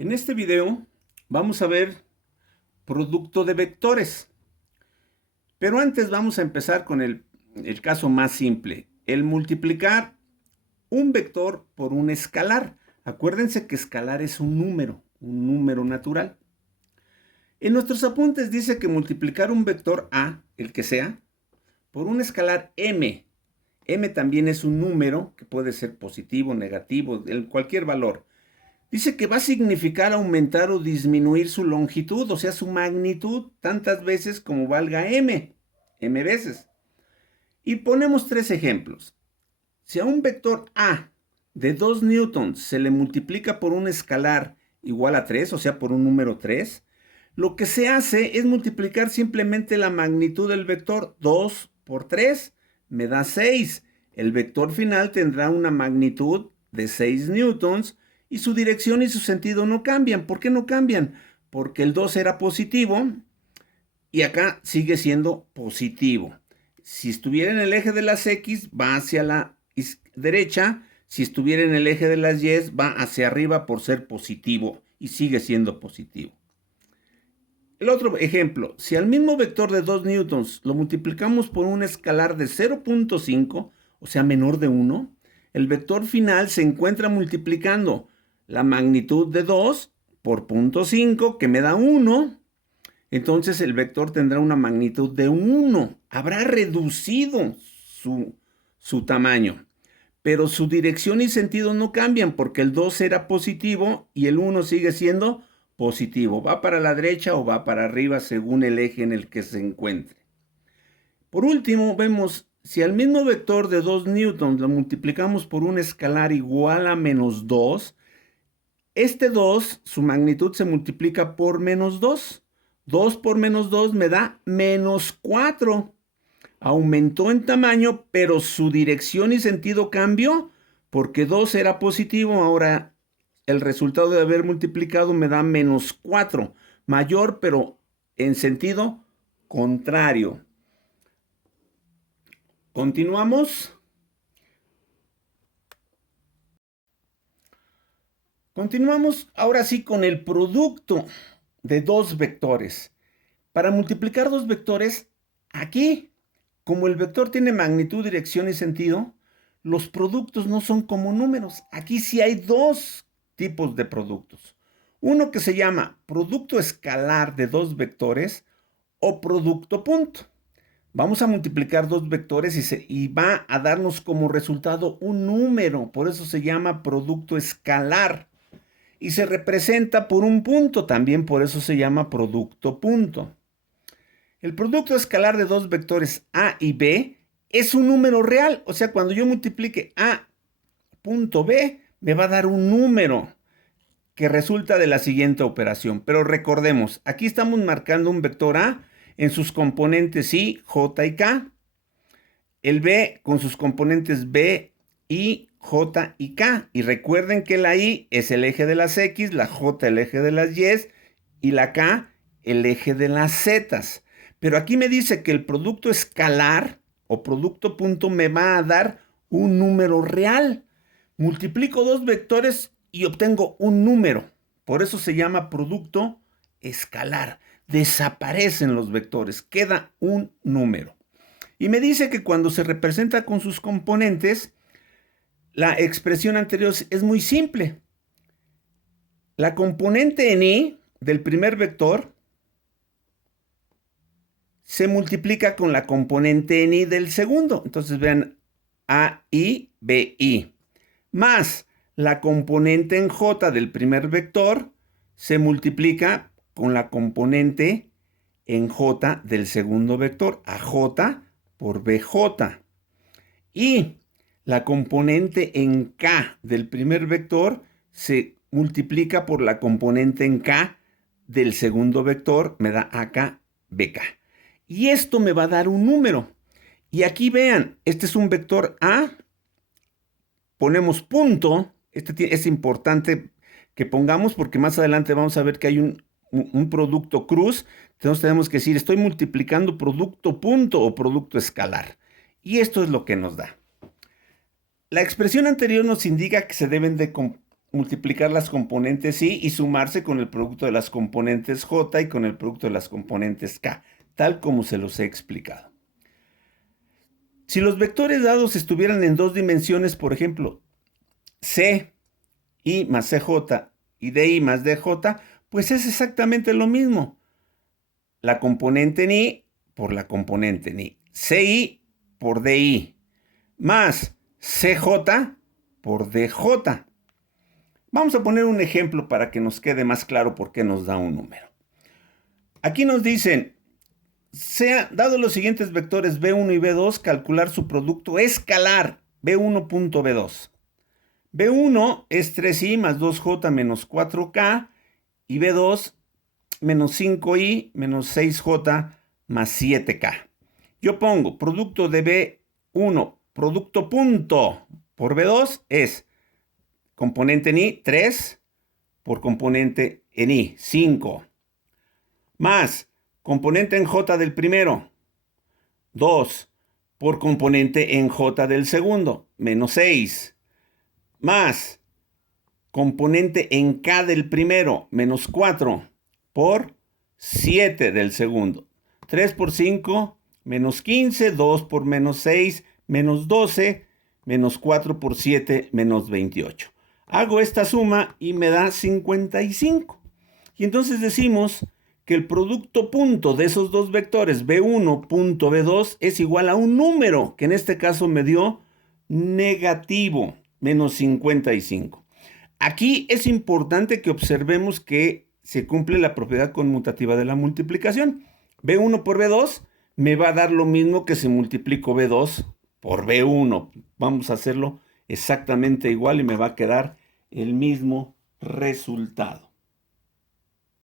En este video vamos a ver producto de vectores. Pero antes vamos a empezar con el caso más simple, el multiplicar un vector por un escalar. Acuérdense que escalar es un número natural. En nuestros apuntes dice que multiplicar un vector A, el que sea, por un escalar M. M también es un número que puede ser positivo, negativo, cualquier valor. Dice que va a significar aumentar o disminuir su longitud, o sea, su magnitud, tantas veces como valga m veces. Y ponemos tres ejemplos. Si a un vector A de 2 newtons se le multiplica por un escalar igual a 3, o sea, por un número 3, lo que se hace es multiplicar simplemente la magnitud del vector. 2 por 3 me da 6. El vector final tendrá una magnitud de 6 newtons y su dirección y su sentido no cambian. ¿Por qué no cambian? Porque el 2 era positivo y acá sigue siendo positivo. Si estuviera en el eje de las X, va hacia la derecha. Si estuviera en el eje de las Y, va hacia arriba por ser positivo y sigue siendo positivo. El otro ejemplo, si al mismo vector de 2 newtons lo multiplicamos por un escalar de 0.5, o sea, menor de 1, el vector final se encuentra multiplicando la magnitud de 2 por 0.5, que me da 1. Entonces el vector tendrá una magnitud de 1. Habrá reducido su tamaño. Pero su dirección y sentido no cambian porque el 2 era positivo y el 1 sigue siendo positivo. Va para la derecha o va para arriba según el eje en el que se encuentre. Por último, vemos si al mismo vector de 2 newtons lo multiplicamos por un escalar igual a menos 2, este 2, su magnitud se multiplica por menos 2. 2 por menos 2 me da menos 4. Aumentó en tamaño, pero su dirección y sentido cambió, porque 2 era positivo, ahora el resultado de haber multiplicado me da menos 4. Mayor, pero en sentido contrario. Continuamos. Continuamos ahora sí con el producto de dos vectores. Para multiplicar dos vectores, aquí, como el vector tiene magnitud, dirección y sentido, los productos no son como números. Aquí sí hay dos tipos de productos. Uno que se llama producto escalar de dos vectores o producto punto. Vamos a multiplicar dos vectores y va a darnos como resultado un número. Por eso se llama producto escalar. Y se representa por un punto, también por eso se llama producto punto. El producto escalar de dos vectores A y B es un número real, o sea, cuando yo multiplique A punto B, me va a dar un número que resulta de la siguiente operación. Pero recordemos, aquí estamos marcando un vector A en sus componentes I, J y K. El B con sus componentes B, I, J y K. Y recuerden que la I es el eje de las X, la J el eje de las Y y la K el eje de las Z. Pero aquí me dice que el producto escalar o producto punto me va a dar un número real. Multiplico dos vectores y obtengo un número. Por eso se llama producto escalar. Desaparecen los vectores, queda un número. Y me dice que cuando se representa con sus componentes, la expresión anterior es muy simple. La componente en I del primer vector se multiplica con la componente en I del segundo. Entonces vean, AI, BI. Más la componente en J del primer vector se multiplica con la componente en J del segundo vector, AJ por BJ. Y la componente en K del primer vector se multiplica por la componente en K del segundo vector, me da AK, BK. Y esto me va a dar un número. Y aquí vean, este es un vector A. Ponemos punto. Este es importante que pongamos porque más adelante vamos a ver que hay un producto cruz. Entonces tenemos que decir, estoy multiplicando producto punto o producto escalar. Y esto es lo que nos da. La expresión anterior nos indica que se deben de multiplicar las componentes I y sumarse con el producto de las componentes J y con el producto de las componentes K, tal como se los he explicado. Si los vectores dados estuvieran en dos dimensiones, por ejemplo, C, I más CJ y DI más DJ, pues es exactamente lo mismo. La componente en I por la componente en I. CI por DI más CJ por DJ. Vamos a poner un ejemplo para que nos quede más claro por qué nos da un número. Aquí nos dicen, dado los siguientes vectores B1 y B2, calcular su producto escalar B1.B2. B1 es 3i más 2j menos 4k y B2 menos 5i menos 6j más 7k. Yo pongo producto de B1, producto punto por B2 es componente en I 3 por componente en I 5 más componente en J del primero 2 por componente en J del segundo menos 6 más componente en K del primero menos 4 por 7 del segundo. 3 por 5 menos 15, 2 por menos 6 menos 12, menos 4 por 7 menos 28. Hago esta suma y me da 55. Y entonces decimos que el producto punto de esos dos vectores B1 punto B2 es igual a un número que en este caso me dio negativo, menos 55. Aquí es importante que observemos que se cumple la propiedad conmutativa de la multiplicación. B1 por B2 me va a dar lo mismo que si multiplico B2 por B1. Vamos a hacerlo exactamente igual y me va a quedar el mismo resultado.